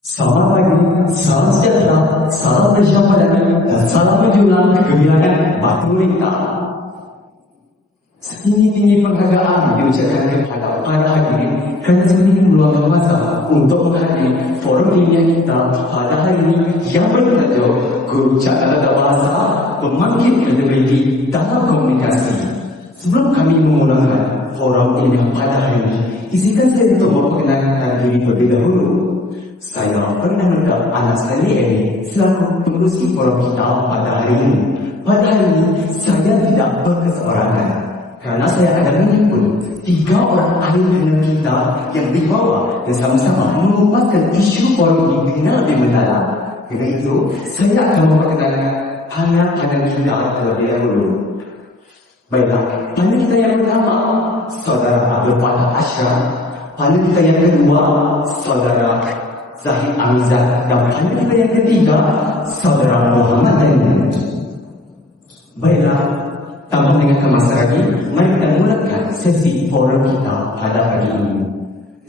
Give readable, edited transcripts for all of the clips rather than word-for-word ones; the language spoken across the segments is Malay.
Selamat pagi, salam sejahtera, salam bersama dan salam menjulang kegembiraan Batu Lintang. Setinggi-tinggi penghargaan diucapkan kepada para hadirin kerana sudi meluangkan masa untuk menghadiri forum ilmiah kita pada hari ini yang bertajuk Guru Cara Tata Bahasa Memanggil Kredibiliti dalam Komunikasi. Sebelum kami memulakan forum ilmiah pada hari ini, izinkan saya untuk memperkenalkan diri terlebih dahulu. Saya pernah mendapat anak saya ini selaku pengurusi forum kita pada hari ini. Pada hari ini, saya tidak berkeseorangan kerana saya akan menghibur 3 orang ahli panel kita yang dibawa dan sama-sama mengupas isu forum ini dengan lebih mendalam. Dengan itu, saya akan memperkenalkan panel kita terlebih dahulu. Baiklah, panel kita yang pertama, Saudara Abdul Fatah Ashraf. Panel kita yang kedua, Saudara Zahid Amizah. Dan panel kita yang ketiga, Saudara Muhammad Zainul. Baiklah, tanpa meninggalkan masa lagi, mari kita mulakan sesi forum kita pada hari ini.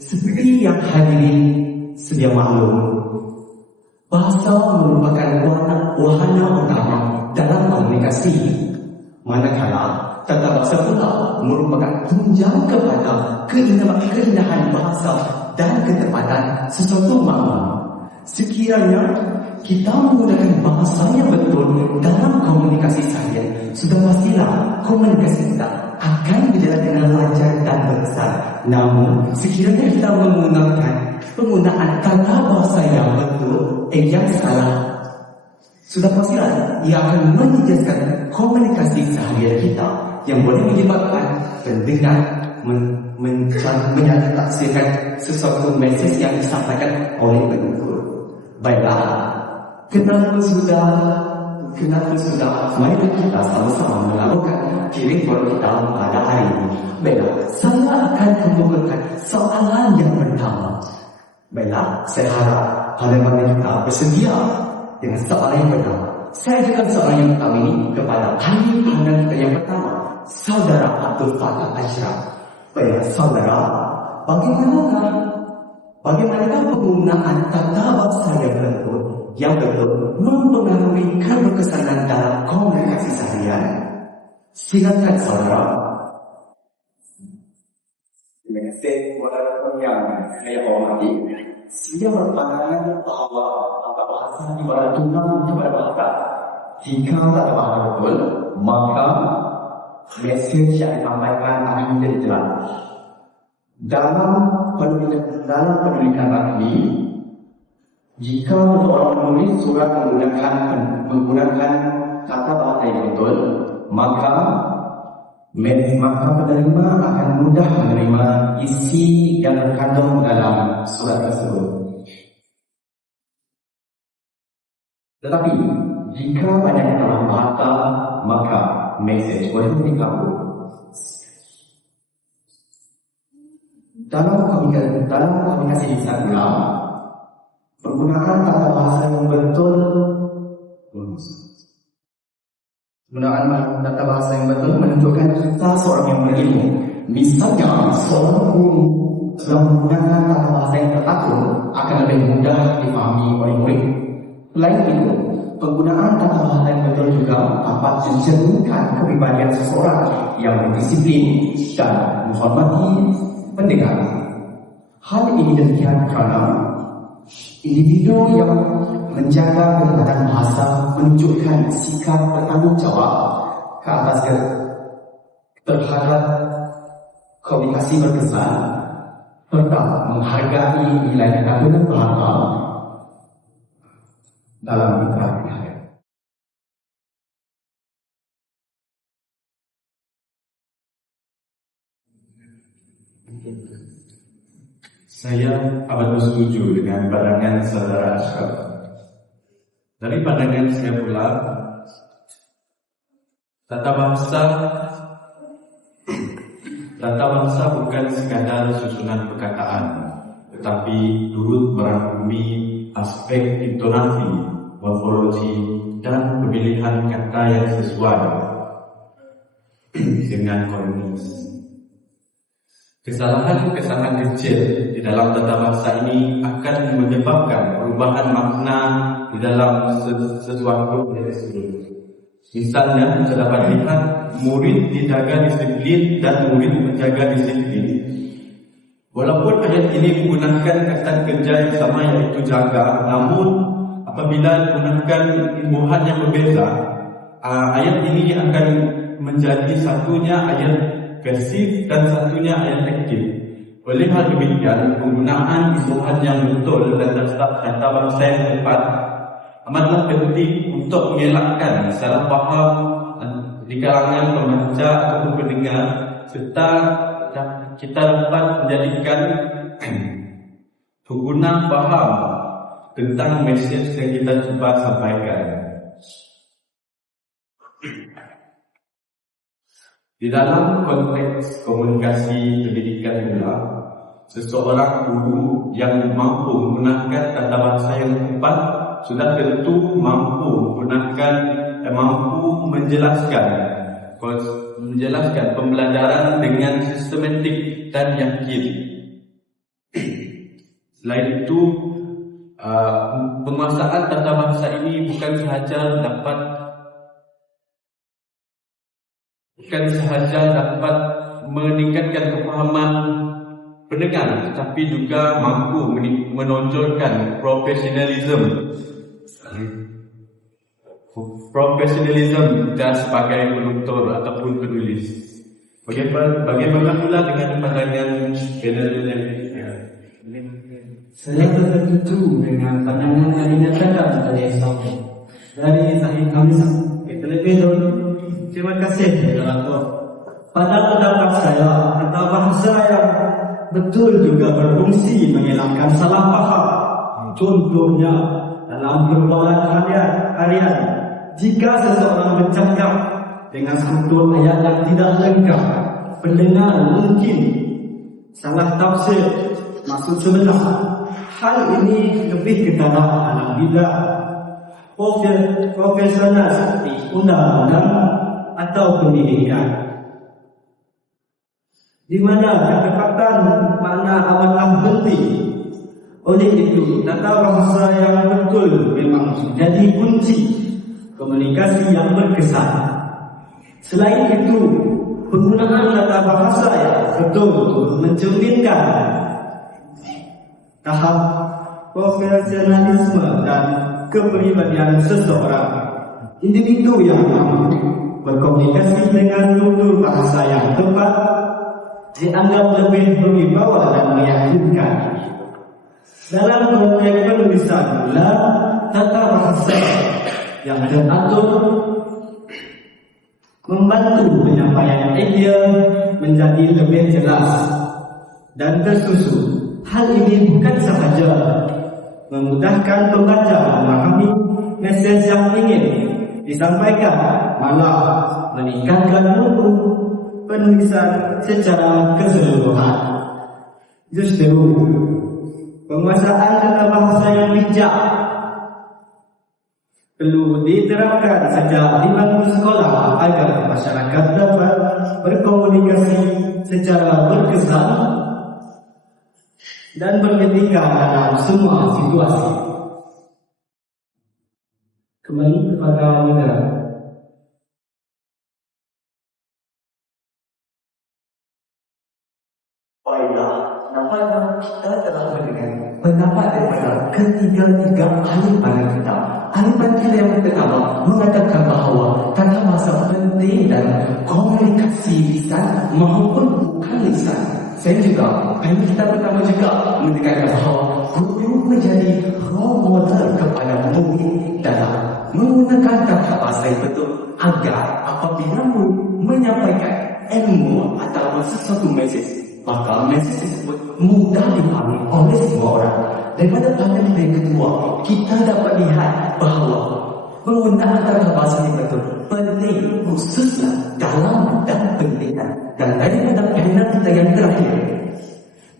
Seperti yang hadirin sedia maklum, bahasa merupakan wahana utama dalam komunikasi. Manakala tata bahasa pula merupakan tunjang kepada keindahan bahasa dan ketepatan sesuatu makna. Sekiranya kita menggunakan bahasa yang betul dalam komunikasi seharian, sudah pastilah komunikasi kita akan berjalan dengan lancar dan berkesan. Namun, sekiranya kita menggunakan penggunaan tata bahasa yang betul, yang salah, sudah pastilah ia akan menjejaskan komunikasi seharian kita yang boleh menyebabkan pendengar menyatakan sesuatu mesej yang disampaikan oleh penutur. Baiklah, kenapa sudah, mari kita sama-sama melakukan kirim forum kita pada hari ini. Baiklah, saya akan membukakan soalan yang pertama. Baiklah, saya harap panel-panel kita bersedia dengan soalan yang pertama. Saya ajukan soalan yang pertama ini kepada ahli panel kita yang pertama, Saudara Abdul Fatah Ashraf. Baiklah, Saudara, bagaimanakah penggunaan tata bahasa yang betul mempengaruhi keberkesanan dalam komunikasi seharian? Silakan, Saudara. Terima kasih kepada yang saya hormati. Saya berpandangan bahawa tata bahasa ibarat tunang kepada bahasa. Jika tata bahasa betul, maka mesej yang disampaikan akan menjadi jelas. Dalam penulisan rasmi, jika seorang menulis surat menggunakan tata bahasa yang betul, maka penerima akan mudah menerima isi yang terkandung dalam surat tersebut. Tetapi jika banyak kesalahan bahasa, maka mesej boleh dikabur. Dalam komunikasi lisan pula, penggunaan tata bahasa yang betul menunjukkan kita seorang yang berilmu. Misalnya, seorang guru sedang menggunakan tata bahasa yang teratur akan lebih mudah dipahami oleh murid. Selain itu, penggunaan tata bahasa yang betul juga dapat mencerminkan kepribadian seseorang yang berdisiplin dan menghormati pendengar. Hal ini demikian kerana individu yang menjaga ketepatan bahasa menunjukkan sikap bertanggungjawab ke atas terhadap komunikasi berkesan serta menghargai nilai ketahanan bahasa dalam interaksi harian. Saya amat setuju dengan pandangan Saudara Ashraf. Dari pandangan saya pula, tata bahasa bukan sekadar susunan perkataan, tetapi turut merangkumi aspek intonasi, morfologi, dan pemilihan kata yang sesuai dengan konteks. Kesalahan-kesalahan kecil di dalam tata bahasa ini akan menyebabkan perubahan makna di dalam sesuatu yang tersebut. Misalnya, kita dapat lihat murid dijaga disiplin dan murid menjaga disiplin. Walaupun ayat ini menggunakan kata kerja yang sama, yaitu jaga, namun apabila menggunakan imbuhan yang berbeza, ayat ini akan menjadi satunya ayat pasif dan satunya ayat aktif. Oleh hal demikian, penggunaan imbuhan yang betul dan tata bahasa yang tepat amatlah penting untuk mengelakkan salah faham di kalangan pembaca atau pendengar, serta kita dapat menjadikan pengguna faham tentang mesej yang kita cuba sampaikan. Di dalam konteks komunikasi pendidikan pula, seseorang guru yang mampu menggunakan tata bahasa yang tepat sudah tentu mampu menjelaskan pembelajaran dengan sistematik dan yakin. Selain itu, penguasaan tata bahasa ini bukan sahaja dapat meningkatkan kefahaman pendengar, tetapi juga mampu menonjolkan profesionalisme dan sebagai penutur ataupun penulis. Bagaimana pula dengan pandangan panel yang saya tertuju dengan pandangan yang dinyatakan oleh Saudara dari Sahih Khamsah. Terlebih dahulu, terima kasih kepada Allah. Pada pendapat saya, tata bahasa yang betul juga berfungsi menghilangkan salah faham. Contohnya dalam perbualan harian, jika seseorang bercakap dengan satu ayat yang tidak lengkap, pendengar mungkin salah tafsir maksud sebenar. Hal ini lebih ke dalam alam bid'ah profesional seperti undang-undang atau pendidikan, di mana ketepatan makna amatlah penting. Oleh itu, tata bahasa yang betul memang menjadi kunci komunikasi yang berkesan. Selain itu, penggunaan tata bahasa yang betul mencerminkan tahap profesionalisme dan kepribadian seseorang. Individu yang mampu berkomunikasi dengan tutur bahasa yang tepat dianggap lebih berwibawa dan meyakinkan. Dalam konteks penulisan pula, tata bahasa yang teratur membantu penyampaian idea menjadi lebih jelas dan tersusun. Hal ini bukan sahaja memudahkan pembaca memahami mesej yang ingin disampaikan, malah meningkatkan mutu penulisan secara keseluruhan. Justru penguasaan tata bahasa yang bijak perlu diterapkan sejak di bangku sekolah agar masyarakat dapat berkomunikasi secara berkesan dan beretika dalam semua situasi. Kembali kepada negara. Baiklah, nampaknya kita telah mendengar pendapat daripada ketiga-tiga ahli panel kita. Ahli panel yang pertama mengatakan bahawa tata bahasa penting dalam komunikasi lisan maupun bukan lisan. Saya juga, ahli kita pertama juga menekankan bahawa guru menjadi role model kepada murid dalam menggunakan tata bahasa yang betul agar apabila menyampaikan ilmu atau sesuatu mesej, maka mesej tersebut mudah dipahami oleh semua orang. Daripada panel yang kedua, kita dapat lihat bahawa penggunaan tata bahasa yang betul penting khususnya dalam bidang pendidikan. Dan daripada panel kita yang terakhir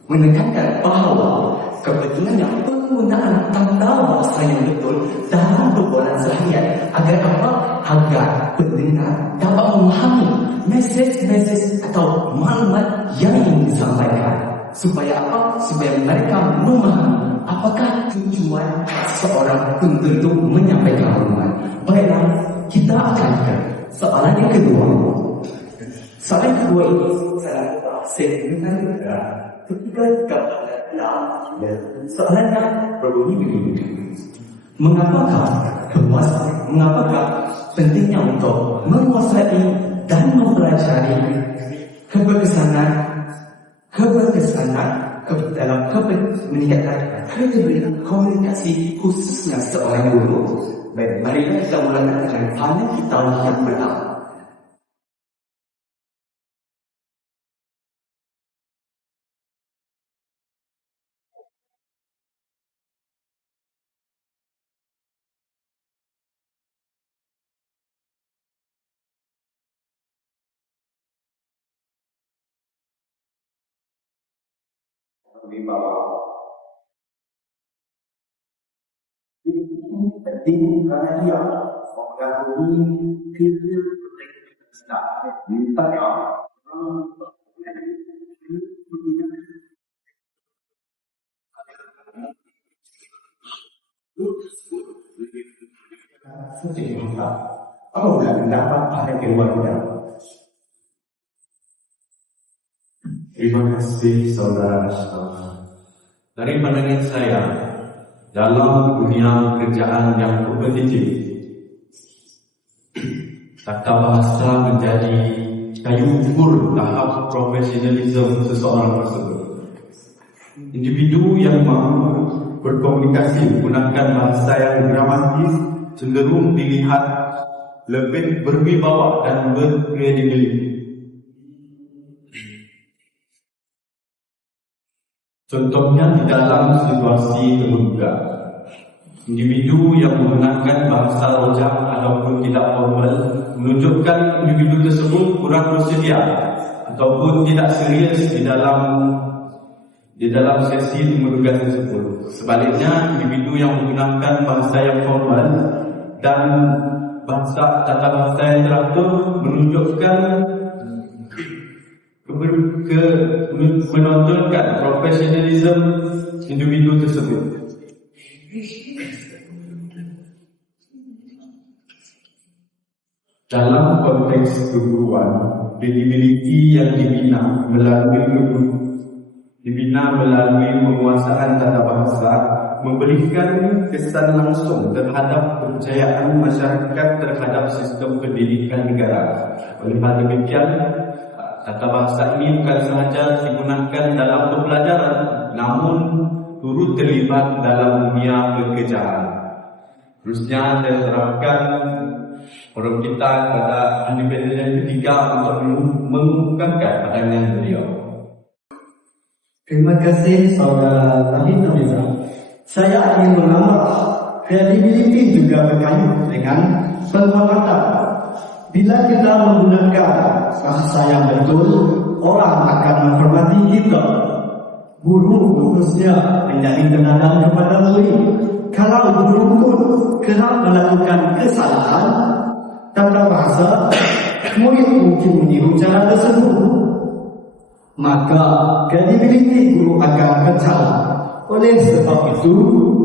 menekankan bahawa kebetulannya penggunaan tanda bahasa yang betul dalam perbualan seharian agar apa? Agar pendengar dapat memahami mesej-mesej atau maklumat yang ingin disampaikan. Supaya apa? Supaya mereka memahami apakah tujuan seorang untuk menyampaikan maklumat. Baiklah, kita akan ke soalan yang kedua. Soalan kedua ini saya dengar ketika soalannya berbunyi begini. Mengapakah pentingnya untuk menguasai dan mempelajari keberkesanan dalam meningkatkan kredibilitas komunikasi khususnya seorang guru? Baik, mari kita mulakan dengan panel kita yang pertama. Penting karena dia mempengaruhi fitur kita. Misalnya, kalau tidak mendapat ada keluarga. Terima kasih saudara Ashraf. Dari pandangan saya, dalam dunia kerjaan yang kompetitif, tata bahasa menjadi kayu ukur tahap profesionalisme seseorang tersebut. Individu yang mampu berkomunikasi menggunakan bahasa yang dramatis cenderung dilihat lebih berwibawa dan berkredibilitas. Contohnya di dalam situasi terbuka, individu yang menggunakan bahasa rojak ataupun tidak formal menunjukkan individu tersebut kurang bersedia ataupun tidak serius di dalam sesi tugas tersebut. Sebaliknya, individu yang menggunakan bahasa yang formal dan tata bahasa yang teratur menunjukkan menonjolkan profesionalisme individu tersebut. Dalam konteks keguruan, kredibiliti yang dibina melalui penguasaan tata bahasa memberikan kesan langsung terhadap kepercayaan masyarakat terhadap sistem pendidikan negara. Oleh hal demikian, tata bahasa ini bukan sahaja digunakan dalam pembelajaran, namun turut terlibat dalam dunia pekerjaan. Terusnya saya terapkan forum kita pada independen yang ketiga untuk mengungkapkan pandangan beliau. Terima kasih saudara Tahir Nabila. Saya ingin menambah, kredibiliti juga berkait dengan penguatan. Bila kita menggunakan bahasa yang betul, orang akan menghormati kita. Guru khususnya menjadi teladan kepada murid. Kalau guru pun kerap melakukan kesalahan tata bahasa, murid mungkin meniru cara tersebut. Maka kredibiliti guru akan pecah. Oleh sebab itu,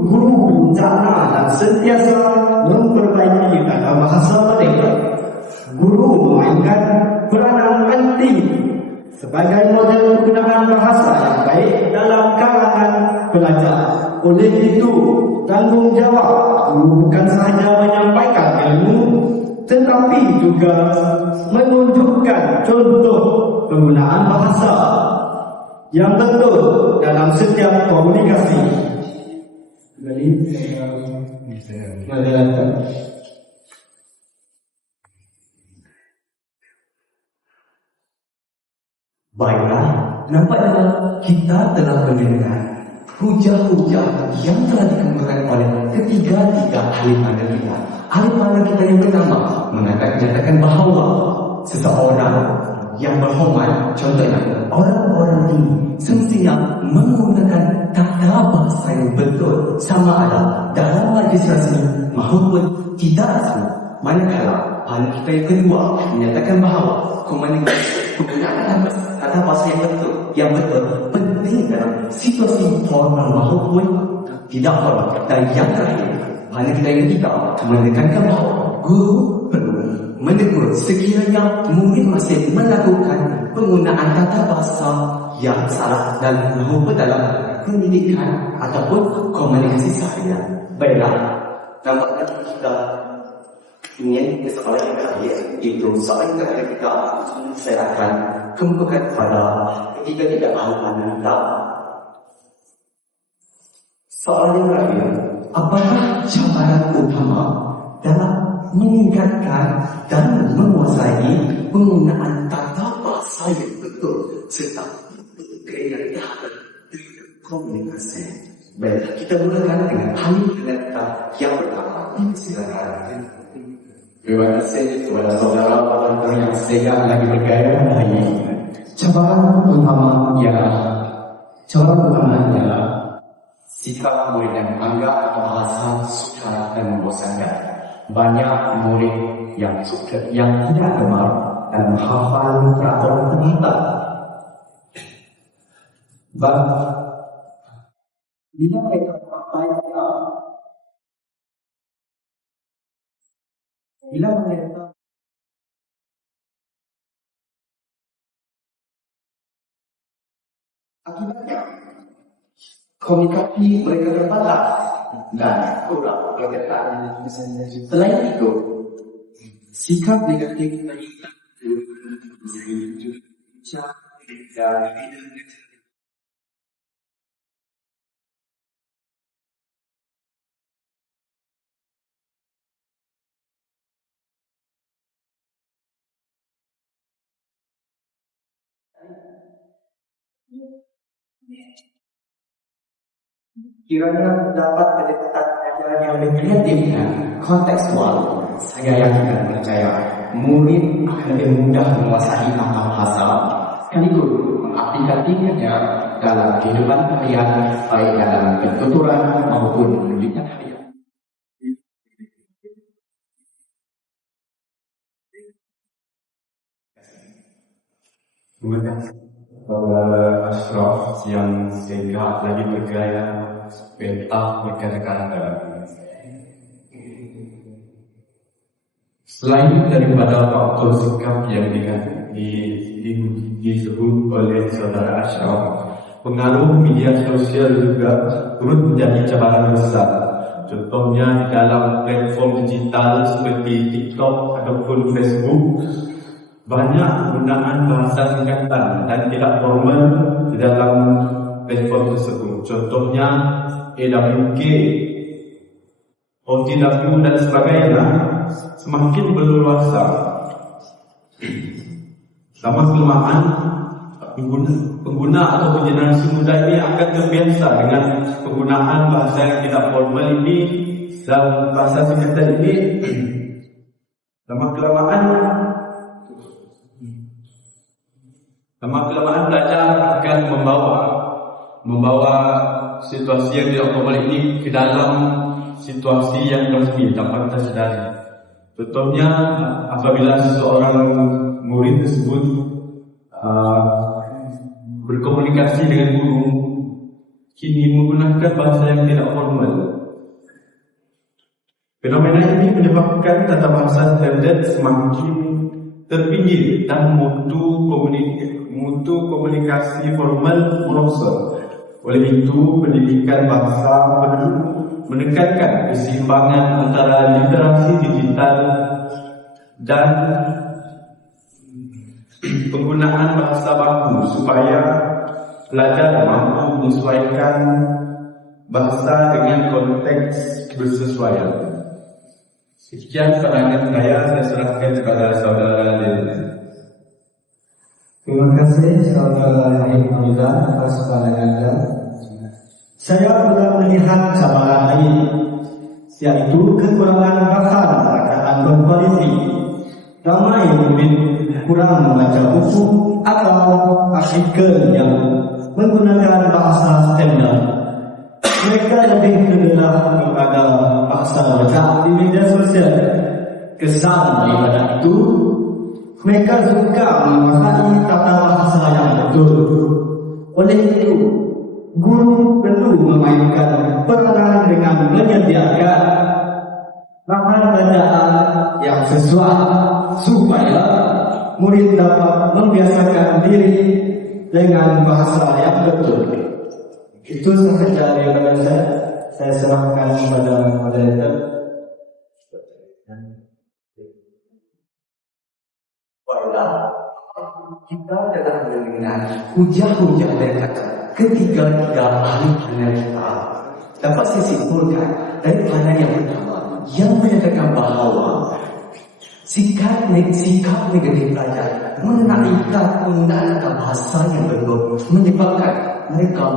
guru berencana dan sentiasa memperbaiki tata bahasa mereka. Guru memainkan peranan penting sebagai model penggunaan bahasa yang baik dalam kalangan pelajar. Oleh itu, tanggungjawab guru bukan sahaja menyampaikan ilmu, tetapi juga menunjukkan contoh penggunaan bahasa yang betul dalam setiap komunikasi. Baiklah, nampaknya kita telah mendengar hujah-hujah yang telah dikemukakan oleh ketiga ahli panel kita. Ahli panel kita yang pertama menyatakan bahawa seseorang yang berhormat, contohnya orang-orang ini semestinya menggunakan tata bahasa yang betul sama ada dalam majlis rasmi maupun tidak rasmi. Manakala panel kita yang kedua menyatakan bahawa penggunaan tata bahasa yang betul penting dalam situasi formal maupun tidak formal. Dan yang terakhir, panel kita yang ketiga menekankan bahawa guru perlu menegur sekiranya murid masih melakukan penggunaan tata bahasa yang salah maupun dalam pendidikan ataupun komunikasi seharian. Baiklah, nampaknya kita ingin ke soalan yang terakhir. Itu soalan yang terakhir kita, saya akan kemukakan kepada ketiga ahli panel kita. Soalan yang terakhir, apakah cabaran utama dalam meningkatkan dan menguasai penggunaan tata bahasa yang betul serta kreativitas komunikasi? Baiklah, kita mulakan dengan ahli panel kita yang pertama. Silakan. Terima kasih kepada saudara-saudara yang sedang lagi bergaya hari ini. Cabaran utama ialah sikap murid yang menganggap bahasa sukar dan membosankan. Banyak murid yang tidak gemar dan menghafal peraturan penata. Bila mereka akibatnya komunikasi mereka terbatas dan kurang perkataan. Selain itu, sikap negatif meningkat kiranya dapat pendekatan pelajaran yang lebih kreatif dan kontekstual. Saya yakin dan percaya murid akan lebih mudah menguasai tata bahasa sekaligus mengaplikasikannya dalam kehidupan harian, baik dalam pertuturan maupun pendidikan harian. Terima kasih kepada Ashraf yang sehingga lagi bergaya peta berkata-kata. Selain daripada faktor sikap yang disebut oleh saudara Ashraf, pengaruh media sosial juga turut menjadi cabaran besar. Contohnya dalam platform digital seperti TikTok ataupun Facebook, banyak penggunaan bahasa singkatan dan tidak formal di dalam platform tersebut. Contohnya AWK, OTW dan sebagainya semakin berleluasa. Sama kelemahan pengguna atau generasi muda ini akan terbiasa dengan penggunaan bahasa yang tidak formal ini dan bahasa singkatan ini. Lama kelamaan belajar akan membawa situasi yang tidak formal ini ke dalam situasi yang resmi tanpa kita sedari. Contohnya apabila seseorang murid tersebut berkomunikasi dengan guru, kini menggunakan bahasa yang tidak formal. Fenomena ini menyebabkan tata bahasa standard semakin terpinggir dan mutu komunikasi formal merosot. Oleh itu, pendidikan bahasa perlu menekankan keseimbangan antara literasi digital dan penggunaan bahasa baku supaya pelajar mampu menyesuaikan bahasa dengan konteks bersesuaian. Sekian pandangan saya serahkan kepada saudara Lili. Terima kasih saudara Hamzah atas pandangan Anda. Saya juga melihat cabaran lain, yaitu kekurangan bahasa perkataan berkualiti Ramai murid kurang membaca buku atau artikel yang menggunakan bahasa standar. Mereka lebih tergerak kepada bahasa baca di media sosial. Kesan daripada itu, mereka suka menguasai tata bahasa yang betul. Oleh itu, guru perlu memainkan peranan dengan menyediakan bahan bacaan yang sesuai supaya murid dapat membiasakan diri dengan bahasa yang betul. Itu sahaja daripada saya. Saya serahkan kepada moderator. Baiklah, kita telah mendengar hujah-hujah dari kata ketiga-tiga ahli panel kita. Dapat saya simpulkan dari panel yang pertama yang menyatakan bahawa sikap negatif pelajar mengenai penggunaan kata bahasa yang betul menyebabkan mereka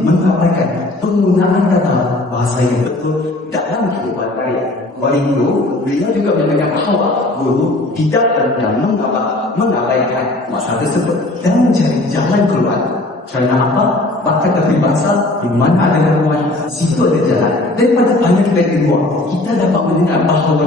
mengabaikan penggunaan kata bahasa yang betul dalam kehidupan raya. Oleh itu, beliau juga menyatakan bahawa guru tidak pernah mengabaikan masalah tersebut dan mencari jalan keluar. Kerana apa? Maka tapi bahasa di mana ada gangguan, situ ada jalan. Daripada banyak kita kedua, kita dapat mendengar bahawa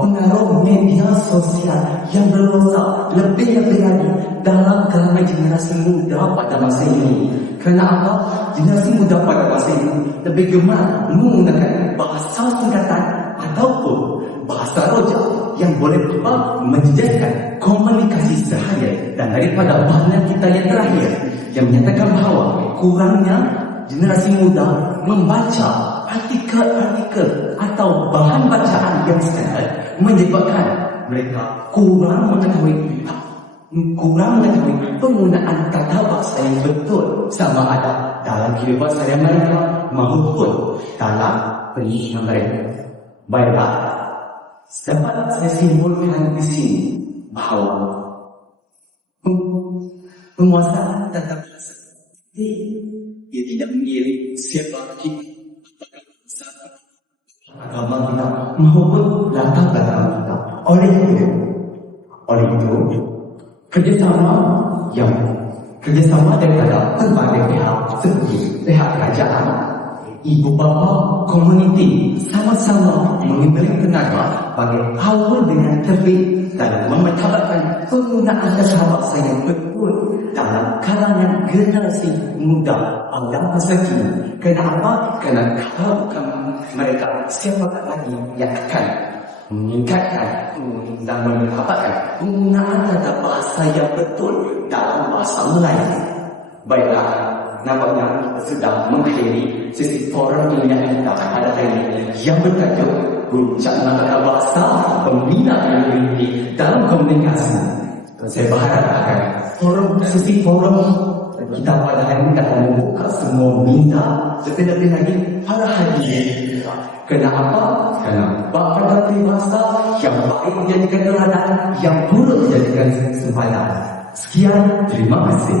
pengaruh media sosial yang berrosak lebih lagi dalam kalangan generasi muda pada masa ini. Kerana apa? Generasi muda pada masa ini lebih gemar menggunakan bahasa singkatan ataupun bahasa rojak yang boleh menjejaskan komunikasi seharian. Dan daripada bahagian kita yang terakhir yang menyatakan bahawa kurangnya generasi muda membaca artikel-artikel atau bahan bacaan yang standar menyebabkan mereka kurang mengetahui penggunaan kata bahasa yang betul sama ada dalam kehidupan seharian mereka maupun dalam pendidikan mereka. Baiklah, dapat saya simpulkan di sini bahawa penguasaan tata bahasa dia tidak mengiring siapa kita, agama kita maupun latar belakang kita. Oleh itu kerjasama daripada berbagai pihak seperti pihak kerajaan, ibu bapa, komuniti sama-sama memberi tenaga bagi awal dengan terbit dalam memertabatkan penggunaan kata bahasa yang betul dalam kalangan generasi muda pada masa kini. Kenapa? Kerana kalau bukan mereka, siapa lagi yang akan meningkatkan dan memertabatkan penggunaan kata bahasa yang betul dalam bahasa Melayu. Baiklah, nampaknya sudah mengakhiri sesi forum ilmiah kita pada hari ini yang bertajuk Guncangan Kata Bahasa Pembina Unity dalam Komunikasi. Saya berharap akan sesi forum kita pada hari ini akan membuka semua minda lebih lagi para hadirin. Kenapa? Kerana pada bahasa yang baik menjadikan teladan, yang buruk menjadikan kesempatan. Sekian, terima kasih.